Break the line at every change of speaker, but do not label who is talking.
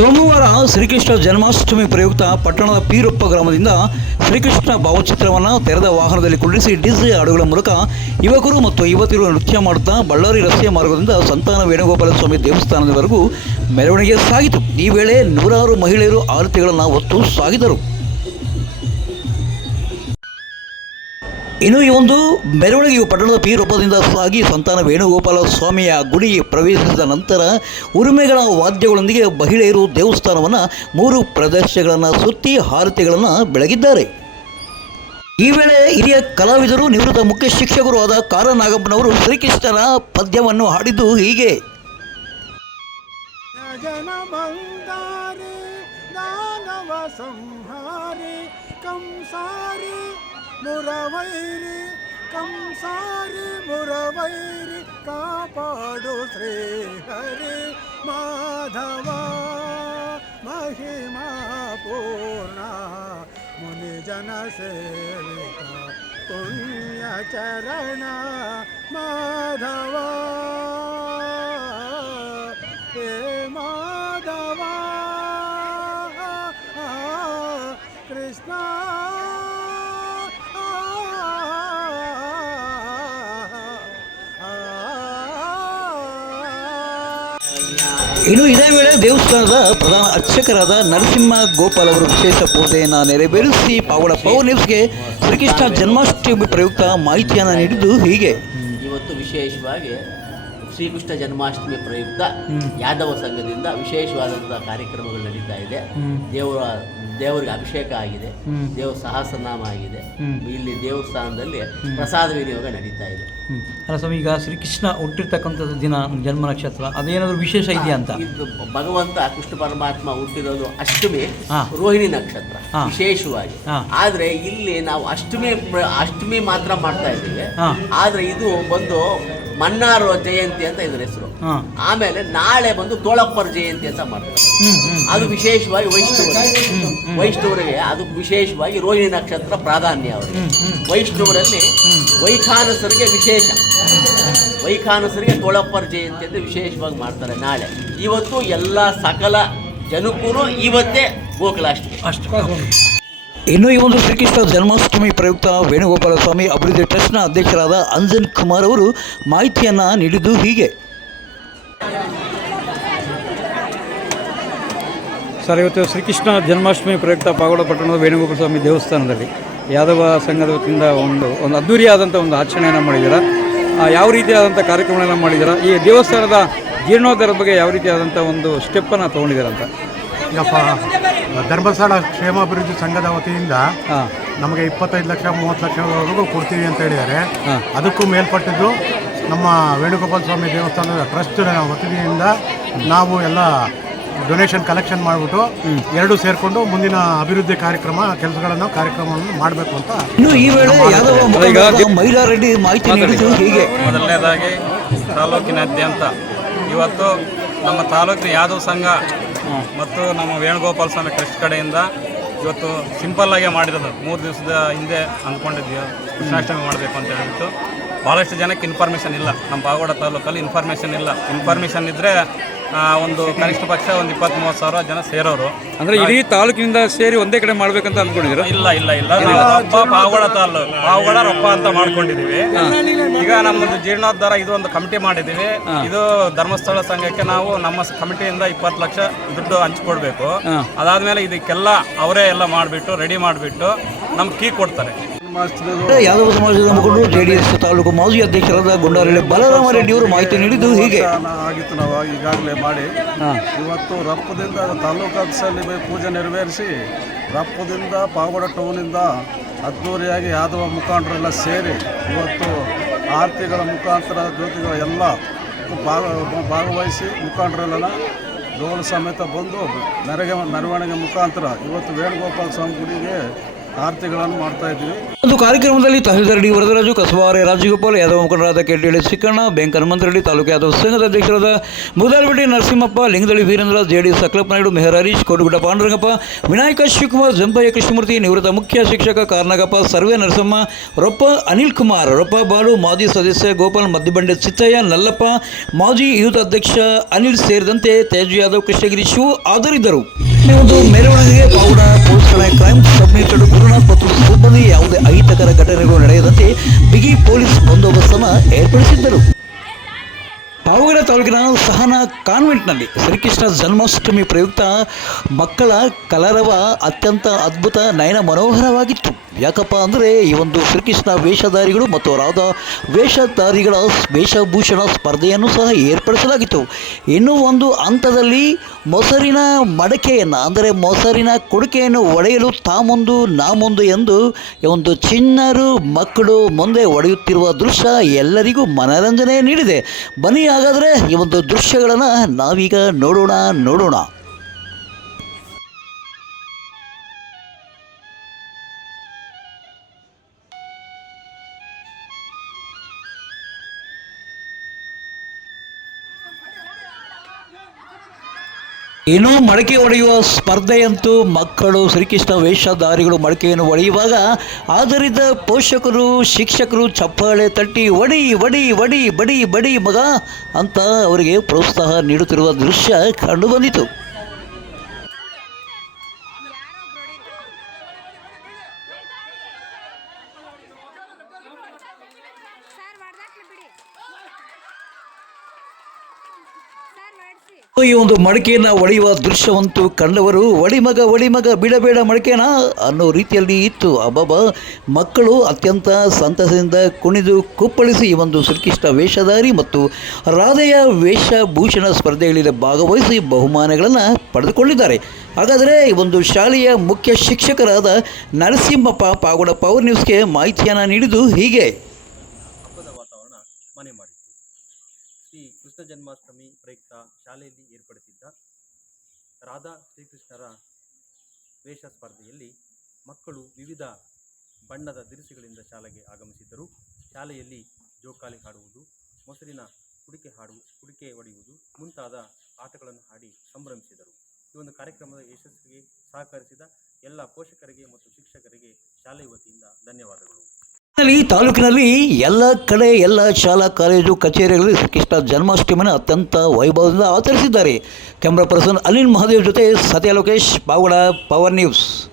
ಸೋಮವಾರ ಶ್ರೀಕೃಷ್ಣ ಜನ್ಮಾಷ್ಟಮಿ ಪ್ರಯುಕ್ತ ಪಟ್ಟಣದ ಪೀರಪ್ಪ ಗ್ರಾಮದಿಂದ ಶ್ರೀಕೃಷ್ಣ ಭಾವಚಿತ್ರವನ್ನು ತೆರೆದ ವಾಹನದಲ್ಲಿ ಕುಳ್ಳಿಸಿ ಡಿಜೆ ಹಾಡುಗಳ ಮೂಲಕ ಯುವಕರು ಮತ್ತು ಯುವತಿಯರು ನೃತ್ಯ ಮಾಡುತ್ತಾ ಬಳ್ಳಾರಿ ರಸ್ತೆ ಮಾರ್ಗದಿಂದ ಸಂತಾನ ವೇಣುಗೋಪಾಲ ಸ್ವಾಮಿ ದೇವಸ್ಥಾನದವರೆಗೂ ಮೆರವಣಿಗೆ ಸಾಗಿತು. ಈ ವೇಳೆ ನೂರಾರು ಮಹಿಳೆಯರು ಆರತಿಗಳನ್ನು ಹೊತ್ತು ಸಾಗಿದರು. ಇನ್ನು ಈ ಒಂದು ಮೆರವಣಿಗೆಯು ಪಟ್ಟಣದ ಪೀರೊಪ್ಪದಿಂದ ಸಾಗಿ ಸಂತಾನ ವೇಣುಗೋಪಾಲ ಸ್ವಾಮಿಯ ಗುಡಿ ಪ್ರವೇಶಿಸಿದ ನಂತರ ಉರುಮೆಗಳ ವಾದ್ಯಗಳೊಂದಿಗೆ ಮಹಿಳೆಯರು ದೇವಸ್ಥಾನವನ್ನು ಮೂರು ಪ್ರದರ್ಶನಗಳನ್ನು ಸುತ್ತಿ ಹಾರತಿಗಳನ್ನು ಬೆಳಗಿದ್ದಾರೆ. ಈ ವೇಳೆ ಹಿರಿಯ ಕಲಾವಿದರು, ನಿವೃತ್ತ ಮುಖ್ಯ ಶಿಕ್ಷಕರು ಆದ ಕಾರನಾಗಪ್ಪನವರು ಶ್ರೀಕೃಷ್ಣನ ಪದ್ಯವನ್ನು ಹಾಡಿದ್ದು ಹೀಗೆ.
ಜನ मुरवैरि कंसारे मुरवैरि कापाडु श्रीहरि माधवा महिमा पूर्णा मुनिजन सेविता पुण्यचरण माधवा हे माधवा
ಇನ್ನು ಇದೇ ವೇಳೆ ದೇವಸ್ಥಾನದ ಪ್ರಧಾನ ಅರ್ಚಕರಾದ ನರಸಿಂಹ ಗೋಪಾಲ್ ಅವರು ವಿಶೇಷ ಪೂಜೆಯನ್ನು ನೆರವೇರಿಸಿ ಪಾವಡ ಪವರ್ ನ್ಯೂಸ್ಗೆ ಶ್ರೀಕೃಷ್ಣ ಜನ್ಮಾಷ್ಟಮಿ ಪ್ರಯುಕ್ತ ಮಾಹಿತಿಯನ್ನು ನೀಡಿದ್ದು ಹೀಗೆ.
ಇವತ್ತು ವಿಶೇಷವಾಗಿ ಶ್ರೀಕೃಷ್ಣ ಜನ್ಮಾಷ್ಟಮಿ ಪ್ರಯುಕ್ತ ಯಾದವ ಸಂಘದಿಂದ ವಿಶೇಷವಾದಂತಹ ಕಾರ್ಯಕ್ರಮಗಳು ನಡೀತಾ ಇದೆ. ದೇವರ ದೇವರಿಗೆ ಅಭಿಷೇಕ ಆಗಿದೆ ದೇವ್ರ ಸಹಸ್ರನಾಮ ಆಗಿದೆ. ಇಲ್ಲಿ ದೇವಸ್ಥಾನದಲ್ಲಿ ಪ್ರಸಾದ ವಿನಿಯೋಗ ನಡೀತಾ ಇದೆ.
ಅಲ್ಲ ಸ್ವಾಮಿ ಈಗ ಶ್ರೀಕೃಷ್ಣ ಹುಟ್ಟಿರ್ತಕ್ಕಂಥದ್ದು ದಿನ ಜನ್ಮ ನಕ್ಷತ್ರ ಅದೇನಾದರೂ ವಿಶೇಷ ಇದೆಯಾ ಅಂತ?
ಇದು ಭಗವಂತ ಕೃಷ್ಣ ಪರಮಾತ್ಮ ಹುಟ್ಟಿರೋದು ಅಷ್ಟಮಿ. ರೋಹಿಣಿ ನಕ್ಷತ್ರ. ವಿಶೇಷವಾಗಿ. ಆದರೆ ಇಲ್ಲಿ ನಾವು ಅಷ್ಟಮಿ ಅಷ್ಟಮಿ ಮಾತ್ರ ಮಾಡ್ತಾ ಇದ್ದೀವಿ. ಆದ್ರೆ ಇದು ಬಂದು ಮನ್ನಾರು ಜಯಂತಿ ಅಂತ ಇದ್ರ ಹೆಸರು. ಆಮೇಲೆ ನಾಳೆ ಬಂದು ತೋಳಪ್ಪರ್ ಜಯಂತಿ ಅಂತ ಮಾಡ್ತಾರೆ. ಅದು ವಿಶೇಷವಾಗಿ ವೈಷ್ಣವರಿಗೆ ವೈಷ್ಣವರಿಗೆ ಅದು ವಿಶೇಷವಾಗಿ ರೋಹಿಣಿ ನಕ್ಷತ್ರ ಪ್ರಾಧಾನ್ಯ ಅವರು ವೈಷ್ಣವರಲ್ಲಿ ವೈಖಾನಸರಿಗೆ ವಿಶೇಷ. ವೈಖಾನಸರಿಗೆ ತೋಳಪ್ಪರ್ ಜಯಂತಿ ಅಂತ ವಿಶೇಷವಾಗಿ ಮಾಡ್ತಾರೆ ನಾಳೆ. ಇವತ್ತು ಎಲ್ಲ ಸಕಲ ಜನಕ್ಕೂ ಇವತ್ತೇ ಗೋಕುಲಾಷ್ಟಮಿ.
ಅಷ್ಟು.
ಇನ್ನು ಈ ಒಂದು ಶ್ರೀಕೃಷ್ಣ ಜನ್ಮಾಷ್ಟಮಿ ಪ್ರಯುಕ್ತ ವೇಣುಗೋಪಾಲ ಸ್ವಾಮಿ ಅಭಿವೃದ್ಧಿ ಟ್ರಸ್ಟ್ನ ಅಧ್ಯಕ್ಷರಾದ ಅಂಜನ್ ಕುಮಾರ್ ಅವರು ಮಾಹಿತಿಯನ್ನು ನೀಡಿದ್ದು ಹೀಗೆ.
ಸರ್ ಇವತ್ತು ಶ್ರೀಕೃಷ್ಣ ಜನ್ಮಾಷ್ಟಮಿ ಪ್ರಯುಕ್ತ ಪಾಗೋಡ ಪಟ್ಟಣದ ವೇಣುಗೋಪಾಲ ಸ್ವಾಮಿ ದೇವಸ್ಥಾನದಲ್ಲಿ ಯಾದವ ಸಂಘದ ವತಿಯಿಂದ ಒಂದು ಒಂದು ಅದ್ದೂರಿಯಾದಂಥ ಒಂದು ಆಚರಣೆಯನ್ನು ಮಾಡಿದ್ದೀರಾ? ಯಾವ ರೀತಿಯಾದಂಥ ಕಾರ್ಯಕ್ರಮಗಳನ್ನು ಮಾಡಿದ್ದೀರಾ? ಈ ದೇವಸ್ಥಾನದ ಜೀರ್ಣೋದ್ಧಾರದ ಬಗ್ಗೆ ಯಾವ ರೀತಿಯಾದಂಥ ಒಂದು ಸ್ಟೆಪ್ಪನ್ನು ತೊಗೊಂಡಿದ್ದೀರಾ ಅಂತ?
ಧರ್ಮಸ್ಥಳ ಕ್ಷೇಮಾಭಿವೃದ್ಧಿ ಸಂಘದ ವತಿಯಿಂದ ನಮಗೆ ಇಪ್ಪತ್ತೈದು ಲಕ್ಷ ಮೂವತ್ತು ಲಕ್ಷವರೆಗೂ ಕೊಡ್ತೀವಿ ಅಂತ ಹೇಳಿದ್ದಾರೆ. ಅದಕ್ಕೂ ಮೇಲ್ಪಟ್ಟಿದ್ದು ನಮ್ಮ ವೇಣುಗೋಪಾಲ ಸ್ವಾಮಿ ದೇವಸ್ಥಾನದ ಟ್ರಸ್ಟ್ ವತಿಯಿಂದ ನಾವು ಎಲ್ಲ ಡೊನೇಷನ್ ಕಲೆಕ್ಷನ್ ಮಾಡಿಬಿಟ್ಟು ಎರಡು ಸೇರಿಕೊಂಡು ಮುಂದಿನ ಅಭಿವೃದ್ಧಿ ಕಾರ್ಯಕ್ರಮ ಕೆಲಸಗಳನ್ನು ಕಾರ್ಯಕ್ರಮವನ್ನು ಮಾಡಬೇಕು ಅಂತ
ಇನ್ನು ಈ ವೇಳೆ ಮಹಿಳಾ ರೆಡ್ಡಿ ಮಾಹಿತಿ ನೀಡಿದ್ದು ಹೀಗೆ.
ಮೊದಲನೇದಾಗಿ ತಾಲೂಕಿನಾದ್ಯಂತ ಇವತ್ತು ನಮ್ಮ ತಾಲೂಕಿನ ಯಾದವ್ ಸಂಘ ಮತ್ತು ನಮ್ಮ ವೇಣುಗೋಪಾಲ ಸ್ವಾಮಿ ಟ್ರಸ್ಟ್ ಕಡೆಯಿಂದ ಇವತ್ತು ಸಿಂಪಲ್ ಆಗೇ ಮಾಡಿರೋದು. ಮೂರು ದಿವಸದ ಹಿಂದೆ ಅಂದ್ಕೊಂಡಿದ್ವಿ ಕೃಷ್ಣಾಷ್ಟಮಿ ಮಾಡಬೇಕು ಅಂತ ಹೇಳಿಬಿಟ್ಟು. ಭಾಳಷ್ಟು ಜನಕ್ಕೆ ಇನ್ಫಾರ್ಮೇಷನ್ ಇಲ್ಲ. ನಮ್ಮ ಪಾವಗಡ ತಾಲೂಕಲ್ಲಿ ಇನ್ಫಾರ್ಮೇಷನ್ ಇಲ್ಲ. ಇನ್ಫಾರ್ಮೇಷನ್ ಇದ್ದರೆ ಒಂದು ಕನಿಷ್ಠ ಪಕ್ಷ ಒಂದು ಇಪ್ಪತ್ತು ಮೂವತ್ತು ಸಾವಿರ ಜನ ಸೇರೋರು.
ಅಂದ್ರೆ ಇಡೀ ತಾಲೂಕಿನಿಂದ ಸೇರಿ ಒಂದೇ ಕಡೆ ಮಾಡ್ಬೇಕಂತ ಅನ್ಕೊಂಡಿದ್ರು
ಇಲ್ಲ ಇಲ್ಲ ಇಲ್ಲ. ನಾವು ರೊಪ್ಪ ಪಾವಗಡ ತಾಲೂಕು ಪಾವಗಡ ರೊಪ್ಪ ಅಂತ ಮಾಡ್ಕೊಂಡಿದೀವಿ ಈಗ ನಮ್ಮದು ಜೀರ್ಣೋದ್ಧಾರ ಇದು ಒಂದು ಕಮಿಟಿ ಮಾಡಿದೀವಿ ಇದು ಧರ್ಮಸ್ಥಳ ಸಂಘಕ್ಕೆ ನಾವು ನಮ್ಮ ಕಮಿಟಿಯಿಂದ ಇಪ್ಪತ್ತು ಲಕ್ಷ ದುಡ್ಡು ಹಂಚ್ಕೊಡ್ಬೇಕು. ಅದಾದ್ಮೇಲೆ ಇದಕ್ಕೆಲ್ಲ ಅವರೇ ಎಲ್ಲ ಮಾಡಿಬಿಟ್ಟು ರೆಡಿ ಮಾಡಿಬಿಟ್ಟು ನಮ್ಗೆ ಕೀ ಕೊಡ್ತಾರೆ.
ಯಾದವ ಸಮಾಜದ ಮುಖಂಡರು ಜೆಡಿಎಸ್ ತಾಲೂಕು ಮಾಜಿ ಅಧ್ಯಕ್ಷರಾದ ಗುಂಡಾರಳ್ಳಿ ಬಲರಾಮ ರೆಡ್ಡಿ ಅವರು ಮಾಹಿತಿ ನೀಡಿದ್ದು ಹೀಗೆ.
ಆಗಿತ್ತು ನಾವು ಈಗಾಗಲೇ ಮಾಡಿ. ಇವತ್ತು ರಪ್ಪದಿಂದ ತಾಲೂಕು ಆಫೀಸಲ್ಲಿ ಪೂಜೆ ನೆರವೇರಿಸಿ ರಪ್ಪದಿಂದ ಪಾವಡ ಟೌನಿಂದ ಅದ್ದೂರಿಯಾಗಿ ಯಾದವ ಮುಖಂಡರೆಲ್ಲ ಸೇರಿ ಇವತ್ತು ಆರತಿಗಳ ಮುಖಾಂತರ ಜ್ಯೋತಿಗಳ ಎಲ್ಲ ಭಾಗ ಭಾಗವಹಿಸಿ ಮುಖಂಡರೆಲ್ಲ ಡೋಲು ಸಮೇತ ಬಂದು ಮೆರಗೆ ಮೆರವಣಿಗೆ ಮುಖಾಂತರ ಇವತ್ತು ವೇಣುಗೋಪಾಲ ಸ್ವಾಮಿ ಗುಡಿಗೆ ಆರತಿಗಳನ್ನು ಮಾಡ್ತಾ ಇದ್ದೀವಿ.
ಒಂದು ಕಾರ್ಯಕ್ರಮದಲ್ಲಿ ತಹಸೀಲ್ದಾರ್ ಡಿ ವರದರಾಜು ಕಸಬಾರೆ ರಾಜಗೋಪಾಲ್, ಯಾದವ ಮುಖಂಡರಾದ ಕೆಟಿಎಳಿ ಸಿಕ್ಕಣ್ಣ ಬ್ಯಾಂಕ್ ಹನುಮಂತರೆಡ್ಡಿ, ತಾಲೂಕು ಯಾದವ ಸಂಘದ ಅಧ್ಯಕ್ಷರಾದ ಮುದಾಲ್ಬೆಟ್ಟಿ ನರಸಿಂಹಪ್ಪ, ಲಿಂಗದಳ್ಳಿ ವೀರೇಂದ್ರ ಜೆಡಿ ಸಕ್ಲಪ್ಪ ನಾಯ್ಡು, ಮೆಹರ್ ಹರೀಶ್, ಕೋಡುಗುಡ್ಡ ಪಾಂಡುರಂಗಪ್ಪ, ವಿನಾಯಕ ಶಿವಕುಮಾರ್ ಜಂಪಯ್ಯ ಕೃಷ್ಣಮೂರ್ತಿ, ನಿವೃತ್ತ ಮುಖ್ಯ ಶಿಕ್ಷಕ ಕಾರ್ನಾಗಪ್ಪ, ಸರ್ವೆ ನರಸಮ್ಮ, ರೊಪ್ಪ ಅನಿಲ್ ಕುಮಾರ್, ರೊಪ್ಪ ಬಾಲು, ಮಾಜಿ ಸದಸ್ಯ ಗೋಪಾಲ್ ಮದ್ದಿಬಂಡೆ ಚಿತ್ತಯ್ಯ ನಲ್ಲಪ್ಪ, ಮಾಜಿ ಯೂತ್ ಅಧ್ಯಕ್ಷ ಅನಿಲ್ ಸೇರಿದಂತೆ ತೇಜು ಯಾದವ್, ಕೃಷ್ಣಗಿರಿ ಶಿವು ಹಾಜರಿದ್ದರು. ಈ ಒಂದು ಮೆರವಣಿಗೆಗೆ ಪಾವಡ. ಪೊಲೀಸ್ ಕ್ರೈಮ್ ಸಬ್ಮಿಟೆಡ್ ಗುರುನಾಥ್ ಮತ್ತು ಸಿಬ್ಬಂದಿ ಯಾವುದೇ ಅಹಿತಕರ ಘಟನೆಗಳು ನಡೆಯದಂತೆ ಬಿಗಿ ಪೊಲೀಸ್ ಬಂದೋಬಸ್ತನ್ನು ಏರ್ಪಡಿಸಿದ್ದರು. ಪಾವಗಡ ತಾಲೂಕಿನ ಸಹನಾ ಕಾನ್ವೆಂಟ್ನಲ್ಲಿ ಶ್ರೀಕೃಷ್ಣ ಜನ್ಮಾಷ್ಟಮಿ ಪ್ರಯುಕ್ತ ಮಕ್ಕಳ ಕಲರವ ಅತ್ಯಂತ ಅದ್ಭುತ ನಯನ ಮನೋಹರವಾಗಿತ್ತು. ಯಾಕಪ್ಪ ಅಂದರೆ ಈ ಒಂದು ಶ್ರೀಕೃಷ್ಣ ವೇಷಧಾರಿಗಳು ಮತ್ತು ರಾಧಾ ವೇಷಧಾರಿಗಳ ವೇಷಭೂಷಣ ಸ್ಪರ್ಧೆಯನ್ನು ಸಹ ಏರ್ಪಡಿಸಲಾಗಿತ್ತು. ಇನ್ನು ಒಂದು ಹಂತದಲ್ಲಿ ಮೊಸರಿನ ಮಡಕೆಯನ್ನು, ಅಂದರೆ ಮೊಸರಿನ ಕೊಡುಗೆಯನ್ನು ಒಡೆಯಲು ತಾ ನಾಮೊಂದು ಎಂದು ಒಂದು ಚಿನ್ನರು ಮಕ್ಕಳು ಮುಂದೆ ಒಡೆಯುತ್ತಿರುವ ದೃಶ್ಯ ಎಲ್ಲರಿಗೂ ಮನರಂಜನೆ ನೀಡಿದೆ. ಬನ್ನಿ ಹಾಗಾದರೆ ಈ ಒಂದು ದೃಶ್ಯಗಳನ್ನು ನಾವೀಗ ನೋಡೋಣ ನೋಡೋಣ. ಇನ್ನು ಮಡಕೆ ಒಡೆಯುವ ಸ್ಪರ್ಧೆಯಂತೂ ಮಕ್ಕಳು ಶ್ರೀಕೃಷ್ಣ ವೇಷಧಾರಿಗಳು ಮಡಕೆಯನ್ನು ಒಡೆಯುವಾಗ ಆದ್ದರಿಂದ ಪೋಷಕರು, ಶಿಕ್ಷಕರು ಚಪ್ಪಾಳೆ ತಟ್ಟಿ ಒಡಿ ಒಡಿ ಒಡಿ, ಬಡಿ ಬಡಿ ಮಗ ಅಂತ ಅವರಿಗೆ ಪ್ರೋತ್ಸಾಹ ನೀಡುತ್ತಿರುವ ದೃಶ್ಯ ಕಂಡುಬಂದಿತು. ಈ ಒಂದು ಮಡಿಕೆಯನ್ನು ಒಡೆಯುವ ದೃಶ್ಯವಂತೂ ಕಂಡವರು, ಒಡಿಮಗ ಒಡಿಮಗ, ಬಿಡಬೇಡ ಮಡಿಕೆನ ಅನ್ನೋ ರೀತಿಯಲ್ಲಿ ಇತ್ತು. ಅಬ್ಬಬ್ಬ, ಮಕ್ಕಳು ಅತ್ಯಂತ ಸಂತಸದಿಂದ ಕುಣಿದು ಕುಪ್ಪಳಿಸಿ ಈ ಒಂದು ಶ್ರೀಕೃಷ್ಣ ವೇಷಧಾರಿ ಮತ್ತು ರಾಧೆಯ ವೇಷಭೂಷಣ ಸ್ಪರ್ಧೆಗಳಲ್ಲಿ ಭಾಗವಹಿಸಿ ಬಹುಮಾನಗಳನ್ನು ಪಡೆದುಕೊಂಡಿದ್ದಾರೆ. ಹಾಗಾದರೆ ಈ ಒಂದು ಶಾಲೆಯ ಮುಖ್ಯ ಶಿಕ್ಷಕರಾದ ನರಸಿಂಹಪ್ಪ ಪಾಗೋಡ ಪವರ್ ನ್ಯೂಸ್ಗೆ ಮಾಹಿತಿಯನ್ನು ನೀಡಿದ್ದು ಹೀಗೆ.
ಕೃಷ್ಣ ಜನ್ಮಾಷ್ಟಮಿ ಪ್ರಯುಕ್ತ ಶಾಲೆಯಲ್ಲಿ ಏರ್ಪಡಿಸಿದ್ದ ರಾಧಾ ಶ್ರೀಕೃಷ್ಣರ ವೇಷ ಸ್ಪರ್ಧೆಯಲ್ಲಿ ಮಕ್ಕಳು ವಿವಿಧ ಬಣ್ಣದ ದಿರಿಸುಗಳಿಂದ ಶಾಲೆಗೆ ಆಗಮಿಸಿದ್ದರು. ಶಾಲೆಯಲ್ಲಿ ಜೋಕಾಲಿ ಹಾಡುವುದು, ಮೊಸರಿನ ಕುಡಿಕೆ ಹಾಡು, ಕುಡಿಕೆ ಒಡೆಯುವುದು ಮುಂತಾದ ಆಟಗಳನ್ನು ಆಡಿ ಸಂಭ್ರಮಿಸಿದರು. ಈ ಒಂದು ಕಾರ್ಯಕ್ರಮದ ಯಶಸ್ಸಿಗೆ ಸಹಕರಿಸಿದ ಎಲ್ಲ ಪೋಷಕರಿಗೆ ಮತ್ತು ಶಿಕ್ಷಕರಿಗೆ ಶಾಲೆಯ ವತಿಯಿಂದ ಧನ್ಯವಾದಗಳು.
ಈ ತಾಲೂಕಿನಲ್ಲಿ ಎಲ್ಲ ಕಡೆ ಎಲ್ಲ ಶಾಲಾ, ಕಾಲೇಜು, ಕಚೇರಿಗಳಲ್ಲಿ ಶ್ರೀಕೃಷ್ಣ ಜನ್ಮಾಷ್ಟಮಿನ ಅತ್ಯಂತ ವೈಭವದಿಂದ ಆಚರಿಸಿದ್ದಾರೆ. ಕ್ಯಾಮ್ರಾ ಪರ್ಸನ್ ಅನಿಲ್ ಮಹಾದೇವ್ ಜೊತೆ ಸತ್ಯ ಲೋಕೇಶ್ ಪಾವಗಡ ಪವರ್ ನ್ಯೂಸ್.